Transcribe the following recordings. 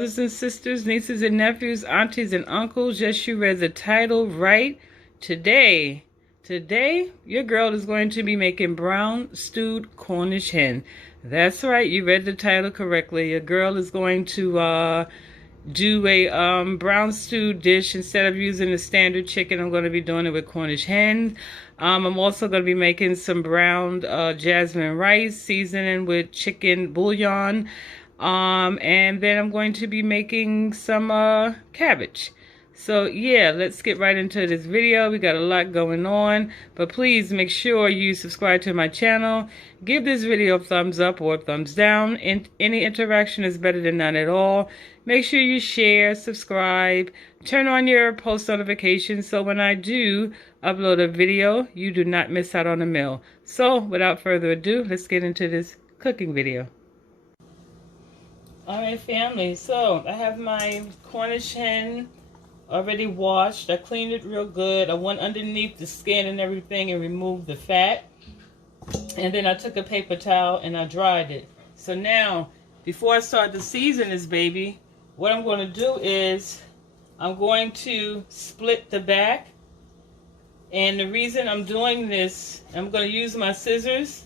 brothers and sisters, nieces and nephews, aunties and uncles. Yes, you read the title right. Today, your girl is going to be making brown stewed Cornish hen. That's right, you read the title correctly. Your girl is going to do a brown stew dish. Instead of using the standard chicken, I'm going to be doing it with Cornish hen. I'm also going to be making some browned jasmine rice, seasoning with chicken bouillon. And then I'm going to be making some cabbage. So yeah, let's get right into this video. We got a lot going on, but please make sure you subscribe to my channel. Give this video a thumbs up or a thumbs down. And any interaction is better than none at all. Make sure you share, subscribe, turn on your post notifications so when I do upload a video, you do not miss out on a meal. So without further ado, let's get into this cooking video. Alright family, so I have my Cornish hen already washed. I cleaned it real good. I went underneath the skin and everything and removed the fat. And then I took a paper towel and I dried it. So now, before I start to season this baby, what I'm going to do is I'm going to split the back. And the reason I'm doing this, I'm going to use my scissors.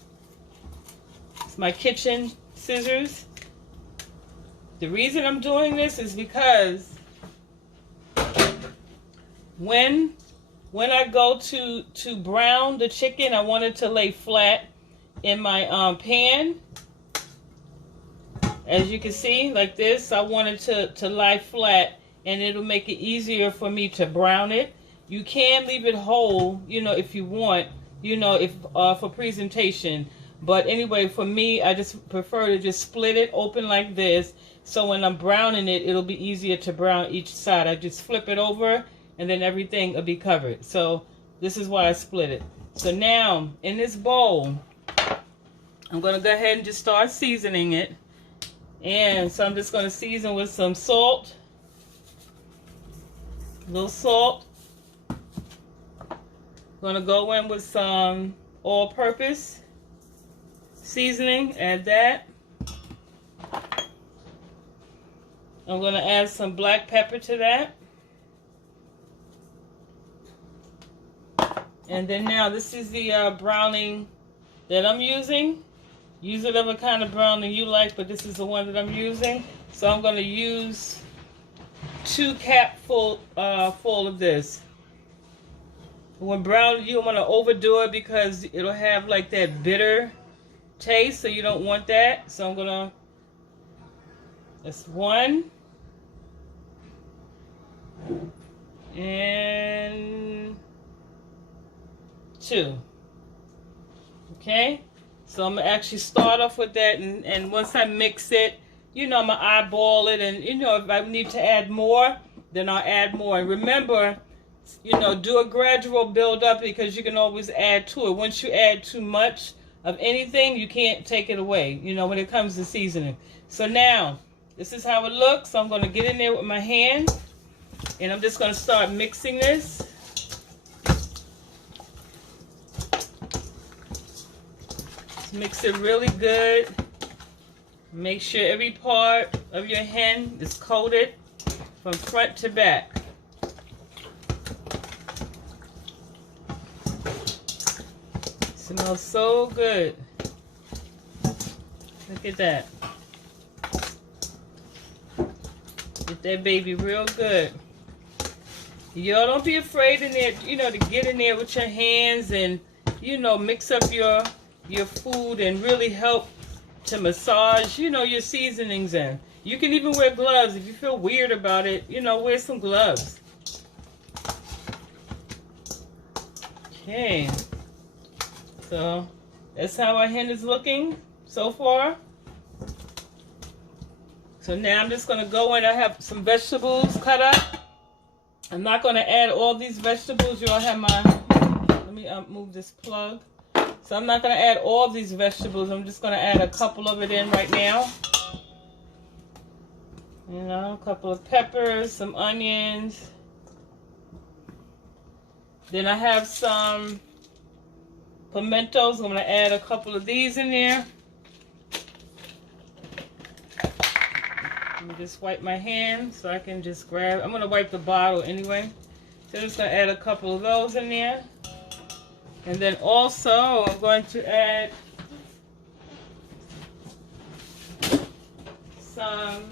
It's my kitchen scissors. The reason I'm doing this is because when I go to brown the chicken, I want it to lay flat in my pan. As you can see, like this, I want it to lie flat, and it'll make it easier for me to brown it. You can leave it whole, you know, if you want, you know, if for presentation. But anyway, for me, I just prefer to just split it open like this. So when I'm browning it, it'll be easier to brown each side. I just flip it over and then everything will be covered. So this is why I split it. So now in this bowl, I'm going to go ahead and just start seasoning it. And so I'm just going to season with some salt. A little salt. Going to go in with some all-purpose seasoning. Add that. I'm going to add some black pepper to that. And then now this is the browning that I'm using. Use whatever kind of browning you like, but this is the one that I'm using. So I'm going to use 2 capfuls full of this. When browning, you don't want to overdo it because it'll have like that bitter taste, so you don't want that. So I'm going to, that's 1. And 2. Okay, so I'm gonna actually start off with that, and once I mix it, you know, I'm gonna eyeball it, and you know, if I need to add more, then I'll add more. And remember, you know, do a gradual build up, because you can always add to it. Once you add too much of anything, you can't take it away, you know, when it comes to seasoning. So now this is how it looks. So I'm going to get in there with my hand, and I'm just going to start mixing this. Just mix it really good. Make sure every part of your hen is coated from front to back. Smells so good. Look at that. Get that baby real good. Y'all don't be afraid in there, you know, to get in there with your hands and, you know, mix up your food and really help to massage, you know, your seasonings in. You can even wear gloves. If you feel weird about it, you know, wear some gloves. Okay. So that's how our hen is looking so far. So now I'm just going to go in. I have some vegetables cut up. I'm not going to add all these vegetables. You all have my, let me move this plug. So I'm not going to add all these vegetables. I'm just going to add a couple of it in right now. You know, a couple of peppers, some onions. Then I have some pimentos. I'm going to add a couple of these in there. Let me just wipe my hands so I can just grab. I'm going to wipe the bottle anyway. So I'm just going to add a couple of those in there. And then also I'm going to add some,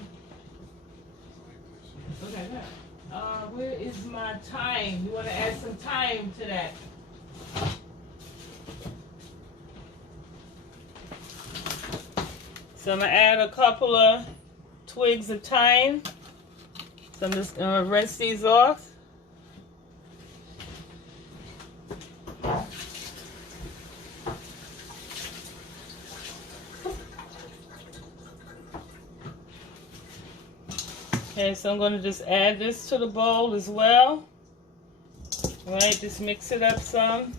okay, where is my thyme? You want to add some thyme to that. So I'm going to add a couple of twigs of thyme. So I'm just going to rinse these off. Okay, so I'm going to just add this to the bowl as well. All right, just mix it up some.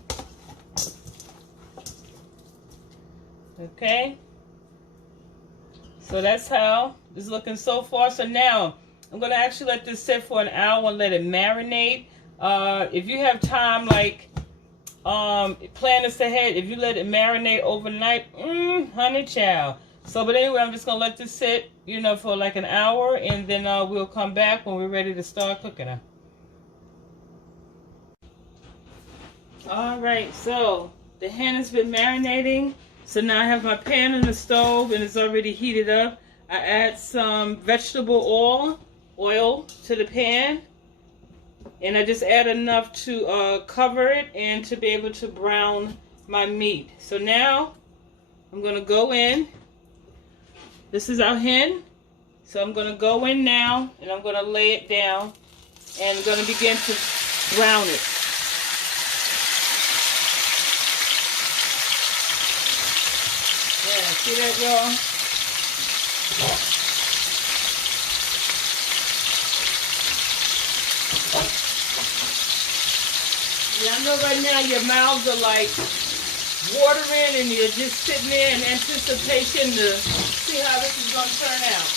Okay. So that's how it's looking so far. So now I'm going to actually let this sit for an hour and let it marinate. If you have time, like plan this ahead. If you let it marinate overnight, honey child. So, but anyway, I'm just going to let this sit, you know, for like an hour. And then we'll come back when we're ready to start cooking it. All right, so the hen has been marinating. So now I have my pan on the stove and it's already heated up. I add some vegetable oil to the pan. And I just add enough to cover it and to be able to brown my meat. So now I'm going to go in. This is our hen. So I'm going to go in now and I'm going to lay it down. And I'm going to begin to brown it. Yeah, see that, y'all? Yeah, I know right now your mouths are like watering and you're just sitting there in anticipation to see how this is going to turn out.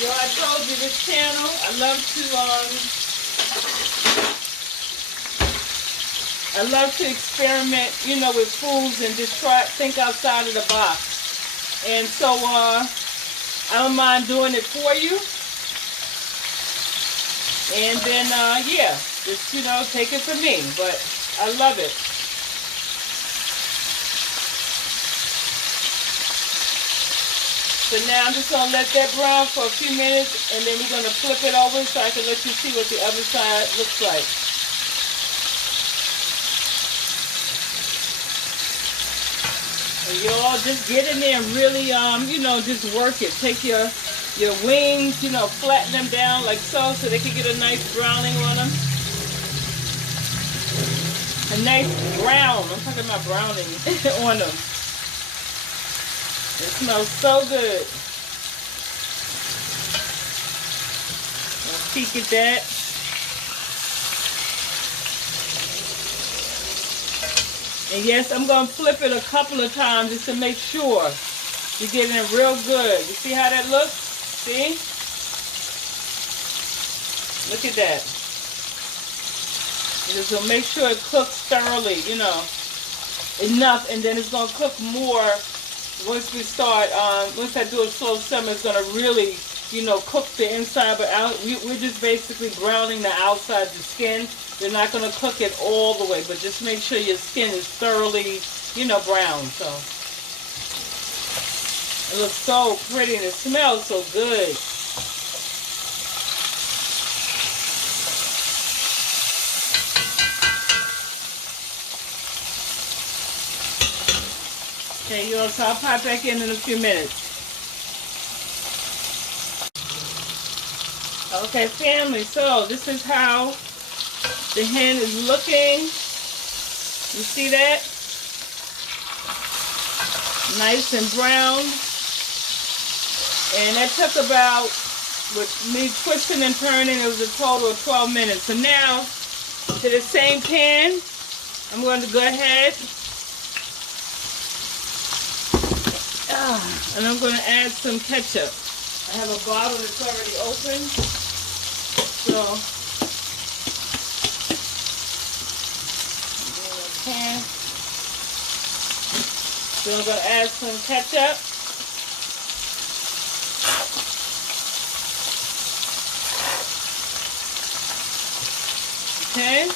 You know, I told you this channel, I love to experiment, you know, with foods and just think outside of the box. And so I don't mind doing it for you. And then, yeah, just, you know, take it from me. But I love it. So now I'm just going to let that brown for a few minutes. And then we're going to flip it over so I can let you see what the other side looks like. And y'all just get in there and really, you know, just work it. Take your wings, you know, flatten them down like so they can get a nice browning on them. A nice brown. I'm talking about browning on them. It smells so good. I'll peek at that. And yes, I'm going to flip it a couple of times just to make sure you're getting it real good. You see how that looks? See? Look at that. And just going to make sure it cooks thoroughly, you know, enough. And then it's going to cook more once we start. Once I do a slow simmer, it's going to really, you know, cook the inside. But we're just basically browning the outside, the skin. You're not going to cook it all the way, but just make sure your skin is thoroughly, you know, brown. So it looks so pretty and it smells so good. Okay, y'all, so I'll pop back in a few minutes. Okay, family, so this is how the hen is looking. You see that? Nice and brown. And that took about, with me twisting and turning, it was a total of 12 minutes. So now, to the same pan, I'm going to go ahead and I'm going to add some ketchup. I have a bottle that's already open. So, so I'm going to add some ketchup. Okay.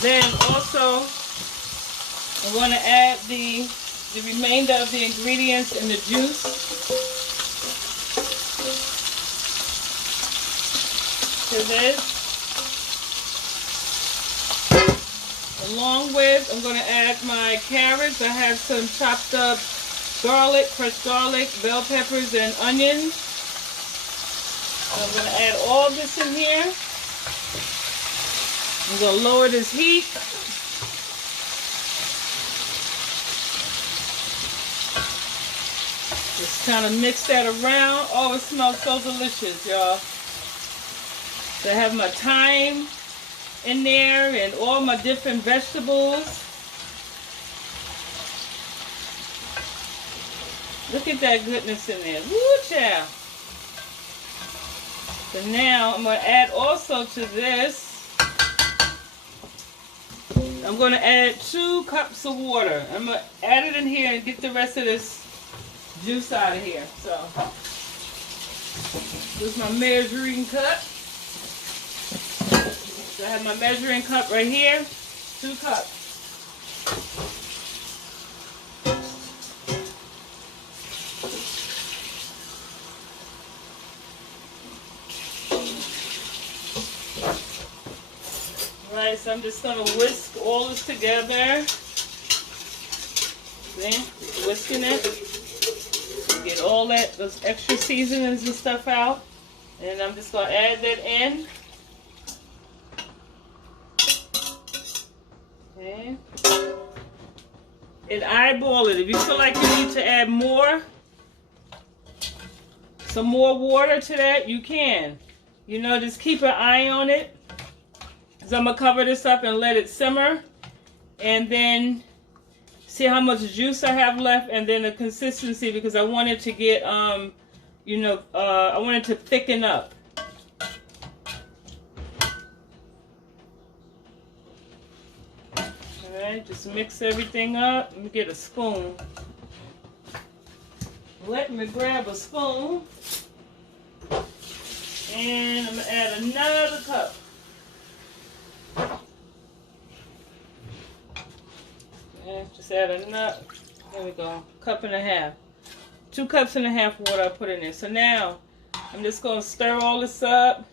Then also, I'm going to add the remainder of the ingredients in the juice. To this. Along with, I'm going to add my carrots. I have some chopped up garlic, crushed garlic, bell peppers, and onions. I'm going to add all this in here. I'm going to lower this heat. Just kind of mix that around. Oh, it smells so delicious, y'all. So I have my thyme in there and all my different vegetables. Look at that goodness in there. Woo, child. So now I'm going to add also to this, I'm going to add 2 cups of water. I'm going to add it in here and get the rest of this juice out of here. So this is my measuring cup. So I have my measuring cup right here, 2 cups. Alright, so I'm just going to whisk all this together. See, whisking it. Get all those extra seasonings and stuff out. And I'm just going to add that in. Okay. And eyeball it. If you feel like you need to add some more water to that, you can. You know, just keep an eye on it. So I'm going to cover this up and let it simmer. And then see how much juice I have left, and then the consistency, because I want it to get, you know, I want it to thicken up. Alright, just mix everything up. Let me get a spoon. Let me grab a spoon. And I'm going to add another cup. And just add another, there we go, 1.5 cups. 2.5 cups water I put in there. So now, I'm just going to stir all this up.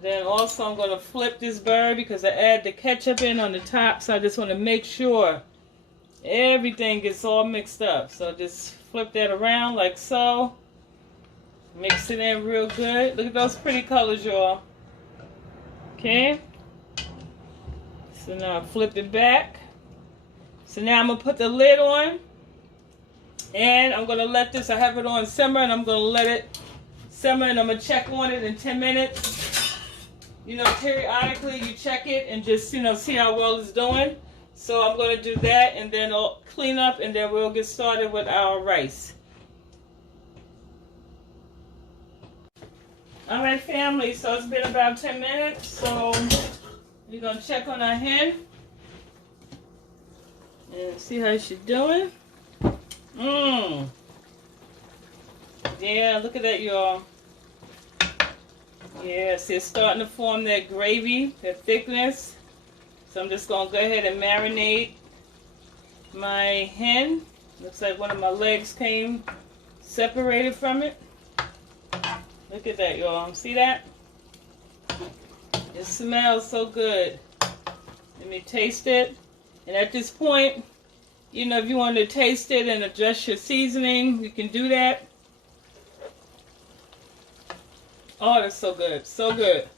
Then also I'm going to flip this bird because I add the ketchup in on the top. So I just want to make sure everything gets all mixed up. So just flip that around like so. Mix it in real good. Look at those pretty colors, y'all. Okay. So now I flip it back. So now I'm going to put the lid on. And I'm going to let this, I have it on simmer, and I'm going to let it simmer, and I'm going to check on it in 10 minutes. You know, periodically you check it and just, you know, see how well it's doing. So I'm going to do that, and then I'll clean up, and then we'll get started with our rice. Alright, family, so it's been about 10 minutes, so we're going to check on our hen and see how she's doing. Yeah, look at that, y'all. Yeah, see, it's starting to form that gravy, that thickness. So I'm just going to go ahead and marinate my hen. Looks like one of my legs came separated from it. Look at that, y'all. See that? It smells so good. Let me taste it. And at this point, you know, if you want to taste it and adjust your seasoning, you can do that. Oh, that's so good. So good.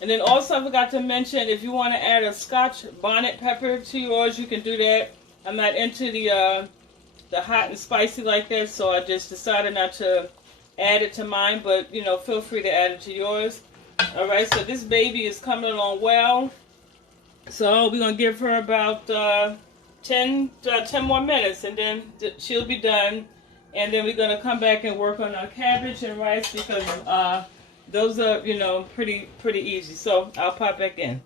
And then also I forgot to mention, if you want to add a Scotch bonnet pepper to yours, you can do that. I'm not into the hot and spicy like that, so I just decided not to add it to mine, but you know, feel free to add it to yours. Alright, so this baby is coming along well. So we're going to give her about 10 more minutes, and then she'll be done. And then we're going to come back and work on our cabbage and rice, because those are, you know, pretty easy. So I'll pop back in.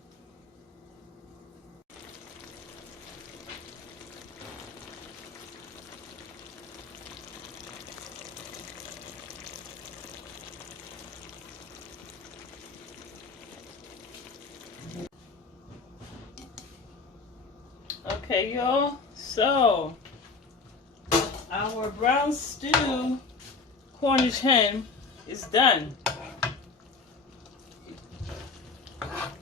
Okay, y'all. So, our brown stew Cornish hen is done.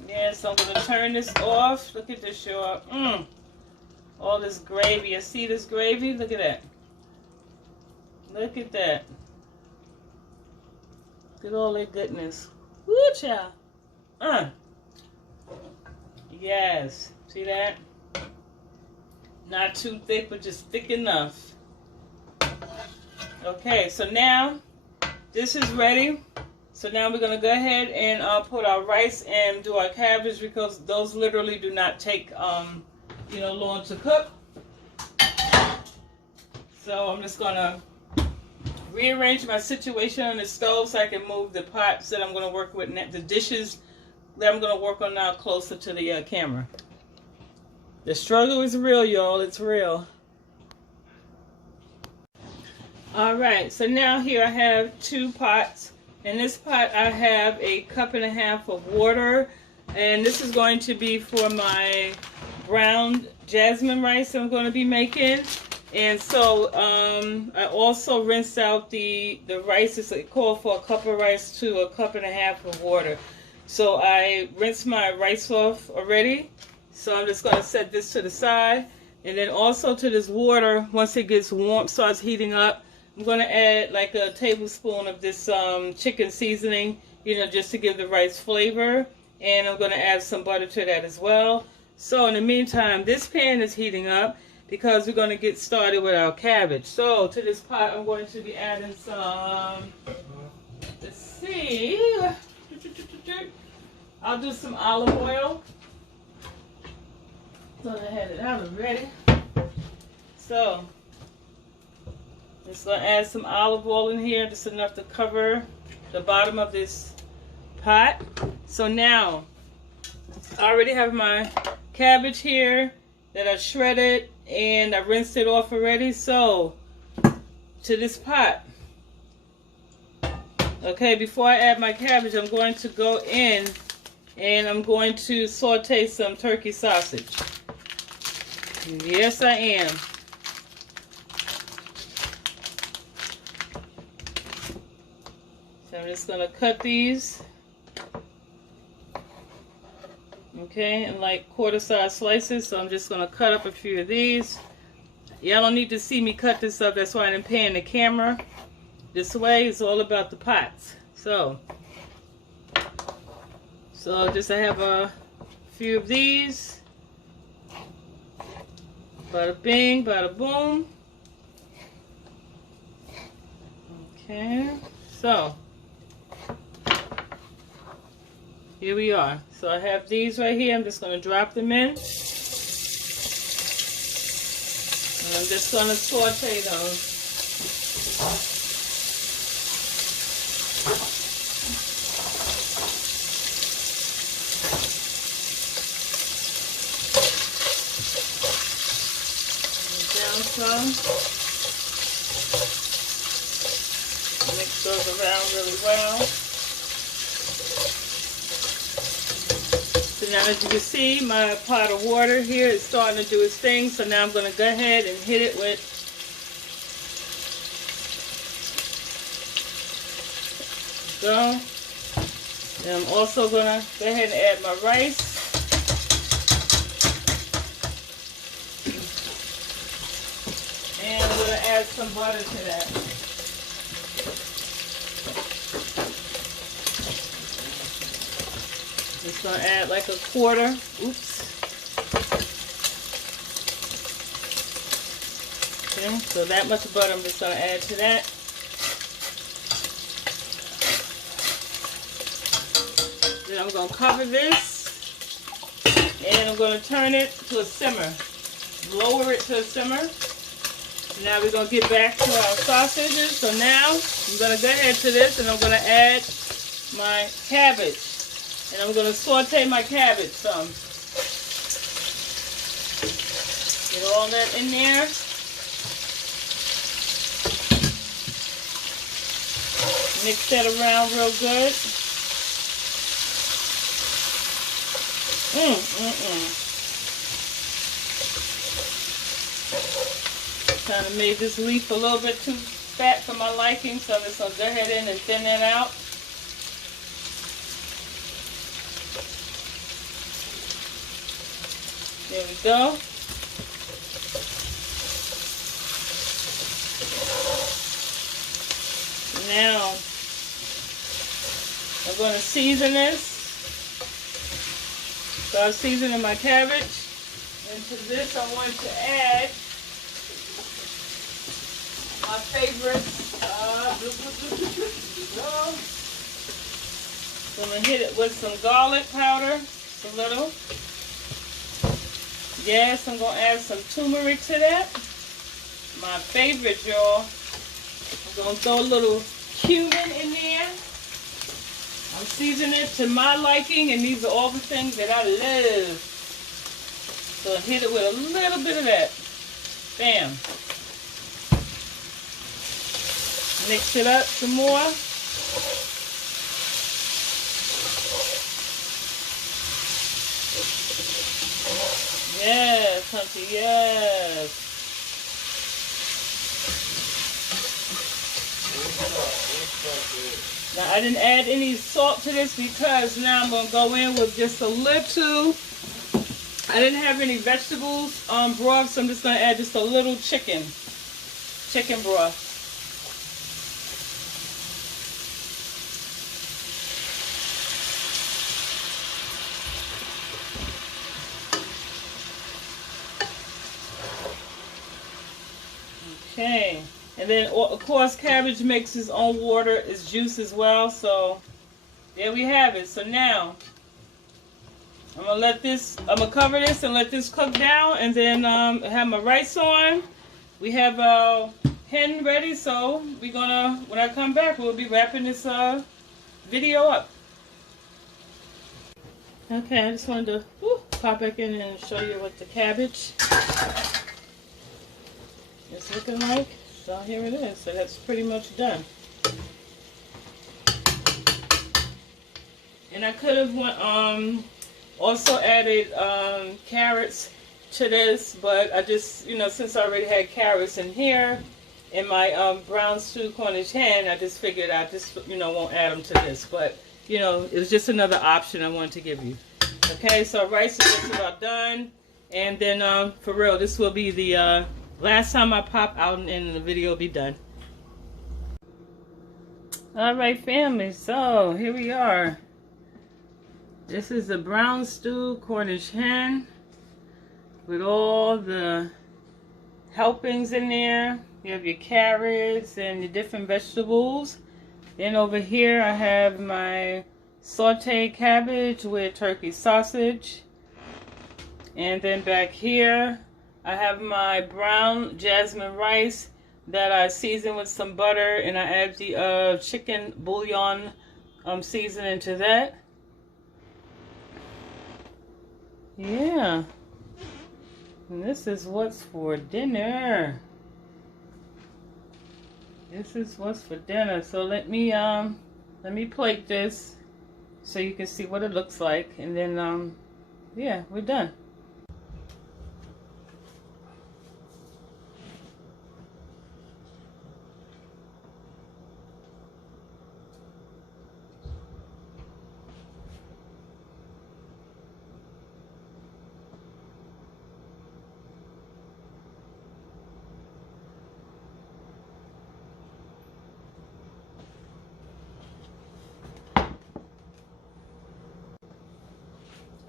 Yes, I'm going to turn this off. Look at this, y'all. All this gravy. You see this gravy? Look at that. Look at that. Look at all that goodness. Woo, child. Yes. See that? Not too thick, but just thick enough. Okay, so now this is ready. So now we're going to go ahead and put our rice and do our cabbage, because those literally do not take, long to cook. So I'm just going to rearrange my situation on the stove so I can move the pots that I'm going to work with, the dishes that I'm going to work on now closer to the camera. The struggle is real, y'all. It's real. All right, so now here I have 2 pots. In this pot I have a 1.5 cups of water, and this is going to be for my brown jasmine rice I'm going to be making. And so I also rinsed out the rice. It's called for a cup of rice to a 1.5 cups of water. So I rinsed my rice off already. So I'm just going to set this to the side. And then also to this water, once it gets warm, starts heating up, I'm going to add like a tablespoon of this chicken seasoning, just to give the rice flavor. And I'm going to add some butter to that as well. So in the meantime, this pan is heating up, because we're going to get started with our cabbage. So to this pot, I'm going to be adding some, let's see, I'll do some olive oil. So I had it out already. So just going to add some olive oil in here, just enough to cover the bottom of this pot. So now I already have my cabbage here that I shredded, and I rinsed it off already. So to this pot, okay, before I add my cabbage, I'm going to go in and I'm going to saute some turkey sausage. Yes, I am. So I'm just going to cut these, okay, in like quarter-size slices. So I'm just going to cut up a few of these. Y'all don't need to see me cut this up. That's why I didn't pan the camera this way. It's all about the pots. So just I have a few of these. Bada bing, bada boom. Okay, so here we are. So I have these right here. I'm just going to drop them in. And I'm just going to saute those. Down some. Mix those around really well. So now as you can see, my pot of water here is starting to do its thing. So now I'm going to go ahead and hit it with go. And I'm also going to go ahead and add my rice. And I'm going to add some butter to that. Just going to add like a quarter. Oops. Okay, so that much butter I'm just going to add to that. Then I'm going to cover this. And I'm going to turn it to a simmer. Lower it to a simmer. Now we're going to get back to our sausages. So now I'm going to go ahead to this and I'm going to add my cabbage. And I'm going to saute my cabbage some. Get all that in there. Mix that around real good. Kind of made this leaf a little bit too fat for my liking, so I'm just going to go ahead in and thin that out. There we go. Now, I'm going to season this. So I'm seasoning my cabbage. And to this I want to add my favorite. So I'm going to hit it with some garlic powder, just a little. Yes, I'm going to add some turmeric to that. My favorite, y'all. I'm going to throw a little cumin in there. I'm seasoning it to my liking, and these are all the things that I love. So hit it with a little bit of that. Bam. Mix it up some more. Yes, hunty, yes. Now I didn't add any salt to this because now I'm going to go in with just a little. I didn't have any vegetables broth, so I'm just going to add just a little chicken broth. Okay, and then of course cabbage makes its own water, its juice as well. So there we have it. So now I'm gonna cover this and let this cook down, and then have my rice on. We have our hen ready, so we're gonna, when I come back, we'll be wrapping this video up. Okay, I just wanted to pop back in and show you what the cabbage is looking like. So here it is. So that's pretty much done. And I could have also added carrots to this, but I just, since I already had carrots in here in my brown stewed Cornish hen, I just figured I just, won't add them to this. But, it was just another option I wanted to give you. Okay, so rice is just about done. And then, for real, this will be the last time I pop out and the video will be done. Alright, family, so here we are. This is the brown stewed Cornish hen with all the helpings in there. You have your carrots and your different vegetables. Then over here I have my sauteed cabbage with turkey sausage. And then back here I have my brown jasmine rice that I season with some butter, and I add the chicken bouillon seasoning to that. Yeah. And this is what's for dinner. This is what's for dinner. So let me plate this so you can see what it looks like, and then yeah, we're done.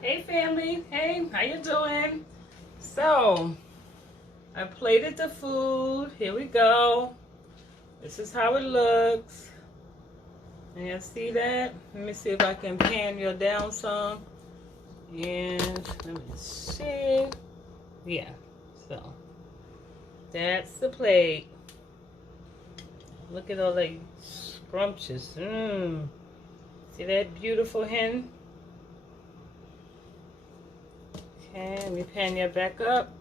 Hey family, hey, how you doing? So, I plated the food. Here we go. This is how it looks. And you see that? Let me see if I can pan you down some. And let me see. Yeah, so that's the plate. Look at all that scrumptious. See that beautiful hen? Okay, let me pan you back up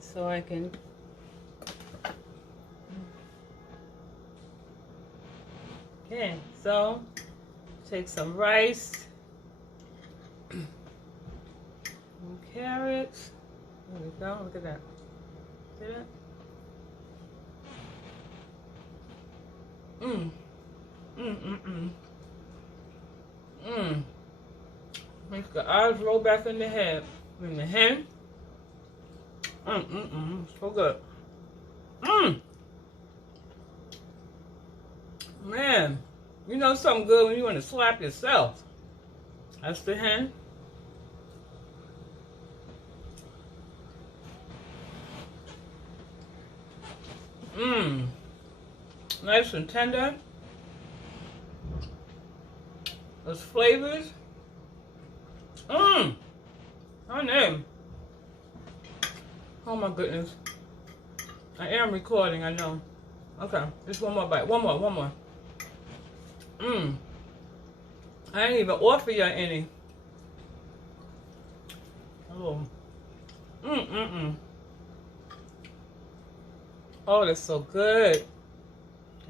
so I can. Okay, so take some rice and carrots. There we go. Look at that. See that? Mmm. Makes the eyes roll back in the head. In the hen. So good. Man, you know something good when you want to slap yourself. That's the hen. Nice and tender. Those flavors. I know. Oh my goodness. I am recording, I know. Okay, just one more bite. One more. I ain't even offer you any. Oh. Oh, that's so good.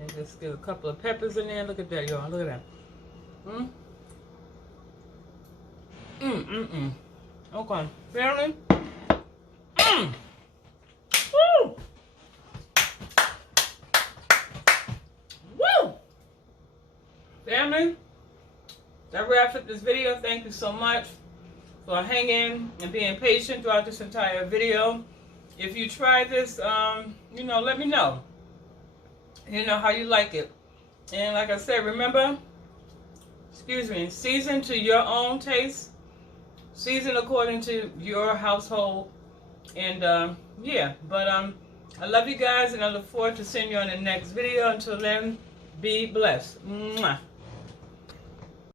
And just get a couple of peppers in there. Look at that, y'all. Look at that. Okay. Family. Woo! Woo! Family, that wraps up this video. Thank you so much for hanging and being patient throughout this entire video. If you try this, you know, let me know. You know how you like it. And like I said, remember, season to your own taste. Season according to your household. And yeah, but I love you guys, and I look forward to seeing you on the next video. Until then, be blessed. Mwah.